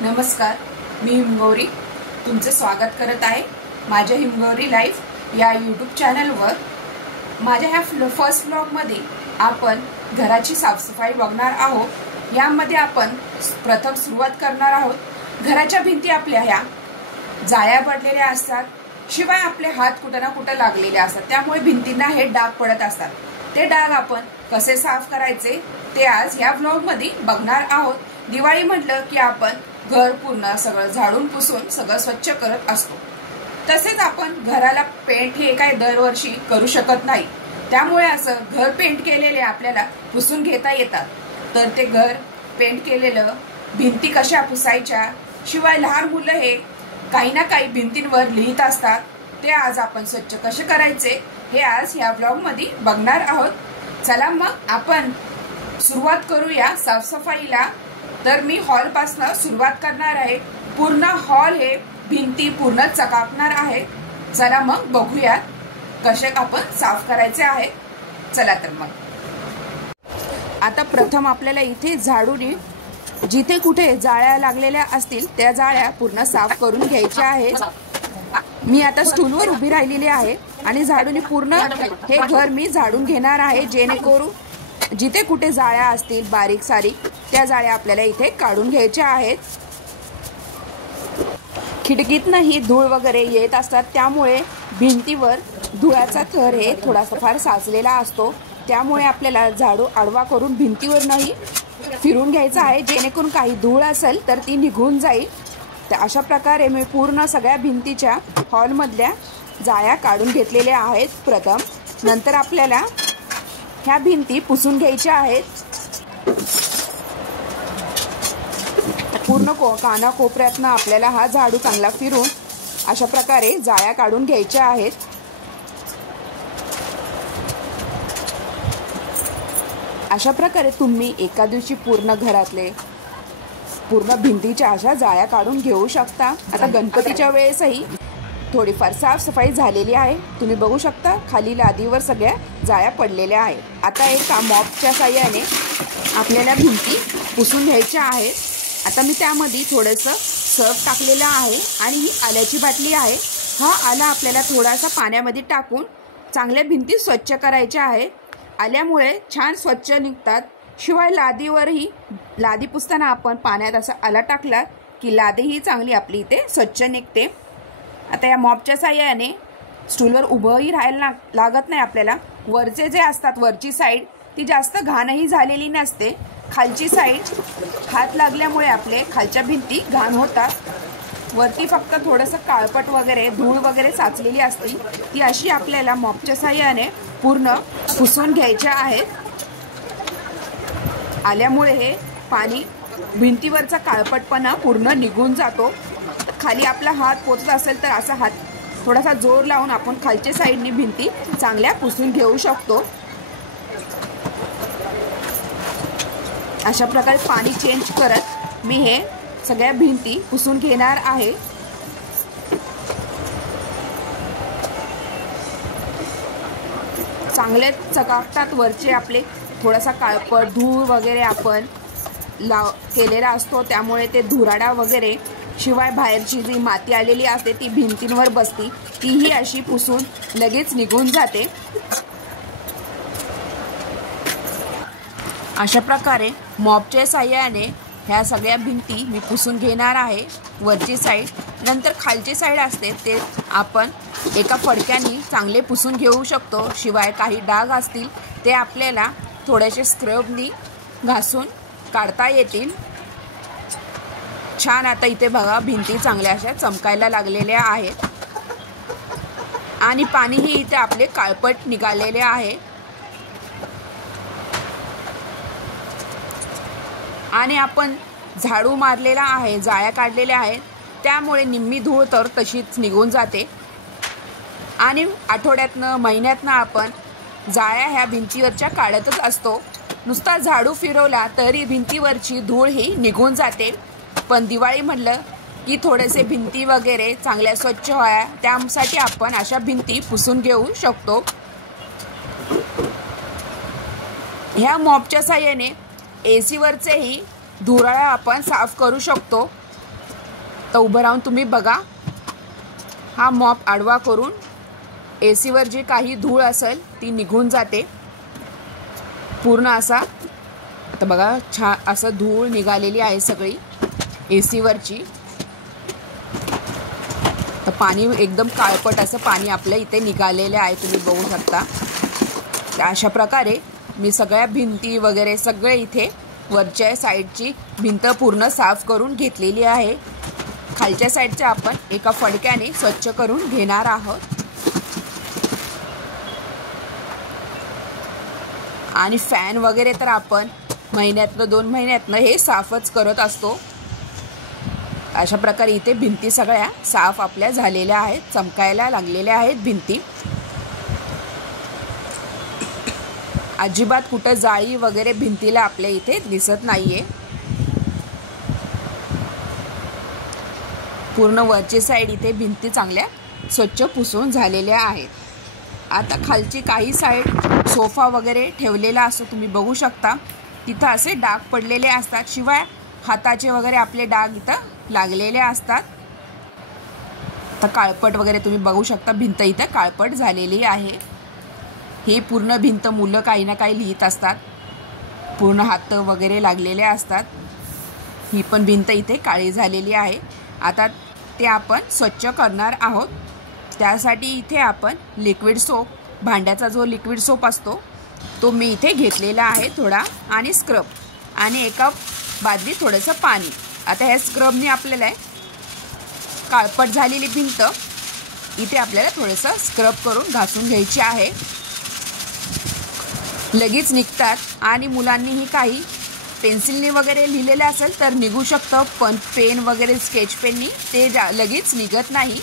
नमस्कार, मी हिमगौरी तुमचे स्वागत करत आहे माझ्या हिमगौरी लाईफ या यूट्यूब चॅनलवर। माझ्या ह्या फर्स्ट व्लॉगमध्ये आपण घराची साफसफाई बघणार आहोत। यामध्ये आपण प्रथम सुरुवात करणार आहोत। घराच्या भिंती आपल्या ह्या जाळ्या पडलेल्या असतात, शिवाय आपले हात कुठे ना कुठे लागलेले असतात, त्यामुळे भिंतींना हे डाग पडत असतात। ते डाग आपण कसे साफ करायचे ते आज या व्लॉगमध्ये बघणार आहोत। दिवाळी म्हटलं की आपण घर पूर्ण सगळं झाडून पुसून सगळं स्वच्छ करत असतो। तसेच आपण घराला पेंट हे काय दरवर्षी करू शकत नाही, त्यामुळे असं घर पेंट केलेले आपल्याला पुसून घेता येतात। तर ते घर पेंट केलेलं भिंती कशा पुसायच्या, शिवाय लहान मुलं हे काही ना काही भिंतींवर लिहित असतात, ते आज आपण स्वच्छ कसे करायचे हे आज या ब्लॉग मध्ये बघणार आहोत। चला मग आपण सुरुवात करूया साफसफाईला। तर मी हॉल पासून सुरुवात करणार आहे। पूर्ण हॉल हे भिंती पूर्ण चकाकणार आहे। चला मग बघूयात कसे आपण साफ करायचे आहे। चला तर मग आता प्रथम आपल्याला इथे झाडूने जिथे कुठे जाळ्या लागलेल्या असतील त्या जाळ्या पूर्ण साफ करून घ्यायच्या आहेत। मी आता स्टूलवर उभी राहिलेली आहे आणि झाडूने पूर्ण हे घर मी झाडून घेणार आहे, जेणेकरून जिथे कुठे जाळ्या असतील बारीक सारीक त्या जाळ्या आपल्याला इथे काढून घ्यायच्या आहेत। खिडकीतनं ही धूळ वगैरे येत असतात, त्यामुळे भिंतीवर धुळाचा थर हे थोडासा फार साचलेला असतो, त्यामुळे आपल्याला झाडू आडवा करून भिंतीवर नाही फिरून घ्यायचा आहे, जेणेकरून काही धूळ असेल तर ती निघून जाईल। तर अशा प्रकारे मी पूर्ण सगळ्या भिंतीच्या हॉलमधल्या जाळ्या काढून घेतलेल्या आहेत प्रथम। नंतर आपल्याला ह्या भिंती पुसून घ्यायच्या आहेत। पूर्ण कानाकोपऱ्यातनं आपल्याला हा झाडू चांगला फिरून अशा प्रकारे जाळ्या काढून घ्यायच्या आहेत। अशा प्रकारे तुम्ही एका दिवशी पूर्ण घरातले पूर्ण भिंतीच्या अशा जाळ्या काढून घेऊ शकता। आता गणपतीच्या वेळेसही थोडीफार साफसफाई झालेली आहे, तुम्ही बघू शकता खाली लादीवर सगळ्या जाळ्या पडलेल्या आहेत। आता एका मॉपच्या साहाय्याने आपल्याला भिंती पुसून घ्यायच्या आहेत। आता मी त्यामध्ये थोडंसं सर्फ टाकलेलं आहे आणि ही आल्याची बाटली आहे। हा आला आपल्याला थोडासा पाण्यामध्ये टाकून चांगल्या भिंती स्वच्छ करायच्या आहे। आल्यामुळे छान स्वच्छ निघतात, शिवाय लादी पुसताना आपण पाण्यात असा आला टाकला की लादीही चांगली आपली इथे स्वच्छ निघते। आता या मॉपच्या साहाय्याने स्टूलवर उभंही राहायला लागत नाही आपल्याला। वरचे जे असतात वरची साईड ती जास्त घाणही झालेली नसते, खालची साईड हात लागल्यामुळे आपले खालच्या भिंती घाण होतात। वरती फक्त थोडंसं काळपट वगैरे धूळ वगैरे साचलेली असते, ती अशी आपल्याला मॉपच्या साहाय्याने पूर्ण पुसून घ्यायच्या आहेत। आल्यामुळे हे पाणी भिंतीवरचा काळपटपणा पूर्ण निघून जातो। खाली आपला हात पोचत असेल तर असा हात थोडासा जोर लावून आपण खालच्या साईडनी भिंती चांगल्या पुसून घेऊ शकतो। अशा प्रकारे पाणी चेंज करत मी हे सगळ्या भिंती पुसून घेणार आहे। चांगले चकाकतात वरचे आपले, थोडासा काळपट धूळ वगैरे आपण केलेला असतो, त्यामुळे ते धुराडा वगैरे शिवाय बाहेरची जी माती आलेली असते ती भिंतींवर बसती, तीही अशी पुसून लगेच निघून जाते। अशा प्रकारे मॉपच्या साहाय्याने ह्या सगळ्या भिंती मी पुसून घेणार आहे। वरची साईड नंतर खालची साईड असते ते आपण एका फडक्याने चांगले पुसून घेऊ शकतो, शिवाय काही डाग असतील ते आपल्याला थोडेसे स्क्रबनी घासून काढता येतील। छान आता इथे बघा भिंती चांगल्या अशा चमकायला लागलेल्या आहेत आणि पाणीही इथे आपले काळपट निघालेले आहे आणि आपण झाडू मारलेला आहे, जाळ्या काढलेल्या आहेत, त्यामुळे निम्मी धूळ तर तशीच निघून जाते। आणि आठवड्यातनं महिन्यातनं आपण जाळ्या ह्या भिंतीवरच्या काढतच असतो। नुसता झाडू फिरवला तरी भिंतीवरची धूळ ही निघून जाते। पण दिवाळी म्हटलं की थोडेसे भिंती वगैरे चांगल्या स्वच्छ व्हाव्या, त्यासाठी आपण अशा भिंती पुसून घेऊ शकतो। ह्या मॉपच्या साहाय्याने AC वरचेही धुराळा आपण साफ करू शकतो। तर उभं राहून तुम्ही बघा, हा मॉप आडवा करून AC वर जी काही धूळ असेल ती निघून जाते पूर्ण असा. आता बघा छान असं धूळ निघालेली आहे सगळी AC वरची. तर पाणी एकदम काळपट असं पाणी आपल्या इथे निघालेलं आहे, तुम्ही बघू शकता. तर अशा प्रकारे मी सगळ्या भिंती वगैरे सगळे इथे वरच्या साईडची भिंत पूर्ण साफ करून घेतलेली आहे. खालच्या साईडचे आपण एका फडक्याने स्वच्छ करून घेणार आहोत. आणि फॅन वगैरे तर आपण महिन्यातनं 2 महिन्यातनं हे साफच करत असतो. अशा प्रकारे इथे भिंती सगळ्या साफ आपल्या झालेल्या आहेत, चमकायला लागलेल्या आहेत भिंती. अजिबात कुठं जाळी वगैरे भिंतीला आपल्या इथे दिसत नाहीये. पूर्ण वरची साईड इथे भिंती चांगल्या स्वच्छ पुसून झालेल्या आहेत. आता खालची काही साईड सोफा वगैरे ठेवलेला असतो, तुम्ही बघू शकता. तिथं असे डाग पडलेले असतात, शिवाय हाताचे वगैरे आपले डाग इथं लागलेले असतात. तर काळपट वगैरे तुम्ही बघू शकता, भिंत इथं काळपट झालेली आहे. हे पूर्ण भिंत मुलं काही ना काही लिहित असतात, पूर्ण हात वगैरे लागलेले असतात. ही पण भिंत इथे काळी झालेली आहे. आता ते आपण स्वच्छ करणार आहोत. त्यासाठी इथे आपण लिक्विड सोप, भांड्याचा जो लिक्विड सोप असतो तो मी इथे घेतलेला आहे थोडा, आणि स्क्रब, आणि एका बादलीत थोडंसं पाणी. आता ह्या स्क्रबने आपल्याला काळपट झालेली भिंत इथे आपल्याला थोडंसं स्क्रब करून घासून घ्यायची आहे. लगेच निघतात, आणि मुलांनीही काही पेन्सिलने वगैरे लिहिलेलं असेल तर निघू शकतं, पण पेन वगैरे स्केच पेननी ते लगेच निघत नाही.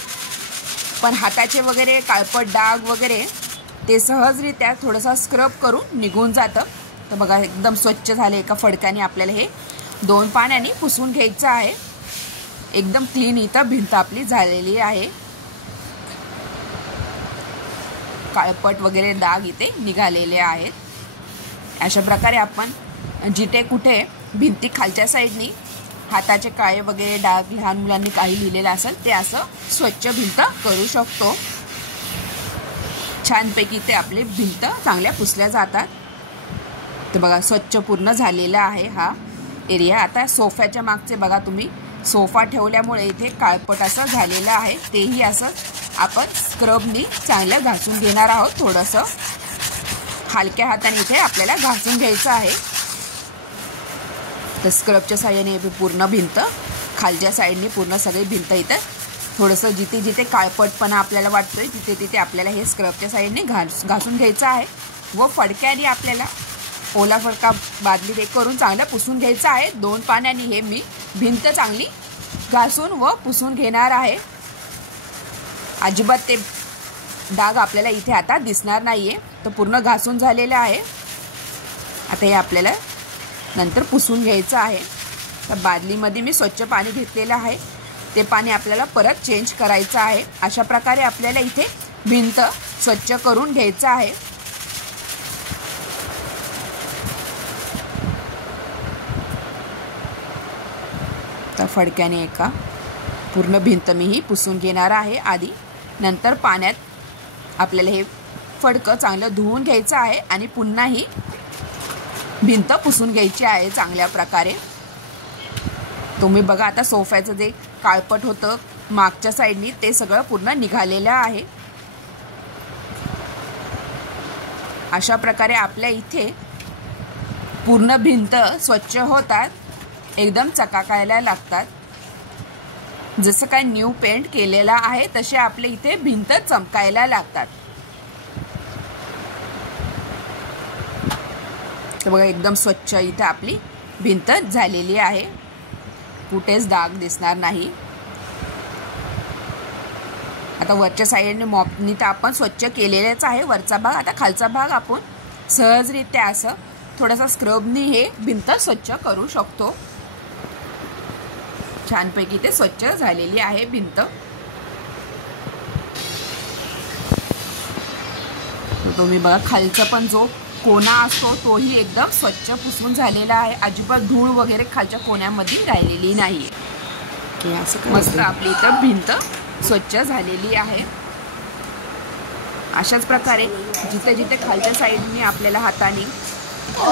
पण हाताचे वगैरे काळपट डाग वगैरे ते सहजरित्या थोडंसं स्क्रब करून निघून जातं. तर बघा एकदम स्वच्छ झाले. एका फडक्याने आपल्याला हे 2 पाण्याने पुसून घ्यायचं आहे. एकदम क्लीन इथं भिंत आपली झालेली आहे. काळपट वगैरे डाग इथे निघालेले आहेत. अशा प्रकारे आपण जिथे कुठे भिंती खालच्या साईडनी हाताचे काळे वगैरे डाग लहान मुलांनी काही लिहिलेलं असेल ते असं स्वच्छ भिंत करू शकतो. छानपैकी ते आपले भिंत चांगल्या पुसल्या जातात. तर बघा स्वच्छ पूर्ण झालेला आहे हा एरिया. आता सोफ्याच्या मागचे बघा तुम्ही, सोफा ठेवल्यामुळे इथे काळपट असं झालेलं आहे. तेही असं आपण स्क्रबनी चांगलं घासून घेणार आहोत. थोडंसं हलक्या हाताने इथे आपल्याला घासून घ्यायचं आहे. तर स्क्रबच्या साहाय्याने पूर्ण भिंत खालच्या साईडनी पूर्ण सगळी भिंत इथं थोडंसं जिथे जिथे काळपटपणा आपल्याला वाटतोय तिथे तिथे आपल्याला हे स्क्रबच्या साईडने घासून घ्यायचं आहे. व फडक्याने आपल्याला ओला फडका बादलीत एक करून चांगलं पुसून घ्यायचं आहे. 2 पाण्याने हे मी भिंत चांगली घासून व पुसून घेणार आहे. अजिबात ते डाग आपल्याला इथे आता दिसणार नाहीये. तर पूर्ण घासून झालेलं आहे. आता हे आपल्याला नंतर पुसून घ्यायचं आहे. तर बादलीमध्ये मी स्वच्छ पाणी घेतलेलं आहे, ते पाणी आपल्याला परत चेंज करायचं आहे. अशा प्रकारे आपल्याला इथे भिंत स्वच्छ करून घ्यायचं आहे. तर फडक्याने एका पूर्ण भिंत मी ही पुसून घेणार आहे आधी. नंतर पाण्यात आपल्याला हे फडकं चांगलं धुवून घ्यायचं आहे आणि पुन्हा ही भिंत पुसून घ्यायची आहे चांगल्या प्रकारे. तुम्ही बघा आता सोफ्याचं जे काळपट होतं मागच्या साईडनी ते सगळं पूर्ण निघालेलं आहे. अशा प्रकारे आपल्या इथे पूर्ण भिंत स्वच्छ होतात, एकदम चकाकायला लागतात. जसं काय न्यू पेंट केलेला आहे तसे आपले इथे भिंत चमकायला लागतात. तर बघा एकदम स्वच्छ इथे आपली भिंत झालेली आहे, कुठेच डाग दिसणार नाही. आता वरच्या साईडने मॉपनी तर आपण स्वच्छ केलेलाच आहे वरचा भाग. आता खालचा भाग आपण सहजरित्या असं थोडासा स्क्रबनी हे भिंत स्वच्छ करू शकतो. छानपैकी ते स्वच्छ झालेली आहे भिंत. तुम्ही बघा खालचा पण जो कोना असतो तोही एकदम स्वच्छ पुसून झालेला आहे. अजिबात धूळ वगैरे खालच्या कोण्यामध्ये राहिलेली नाही. मस्त आपली इथं भिंत स्वच्छ झालेली आहे। अशाच प्रकारे जिथे जिथे खालच्या साईडने आपल्याला हाताने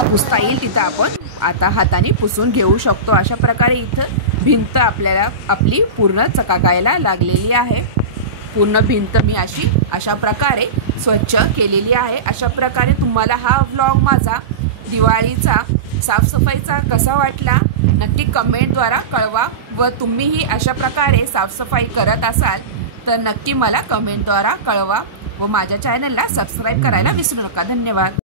पुसता येईल तिथं आपण आता हाताने पुसून घेऊ शकतो। अशा प्रकारे इथं भिंत आपल्याला आपली पूर्ण चकाकायला लागलेली आहे। पूर्ण भिंत मी अशा प्रकारे स्वच्छ केलेली आहे। अशा प्रकारे तुम्हाला हा व्लॉग माझा दिवाळीचा साफसफाईचा कसा वाटला नक्की कमेंटद्वारा कळवा व तुम्हीही अशा प्रकारे साफसफाई करत असाल तर नक्की मला कमेंटद्वारा कळवा व माझ्या चॅनलला सबस्क्राईब करायला विसरू नका। धन्यवाद।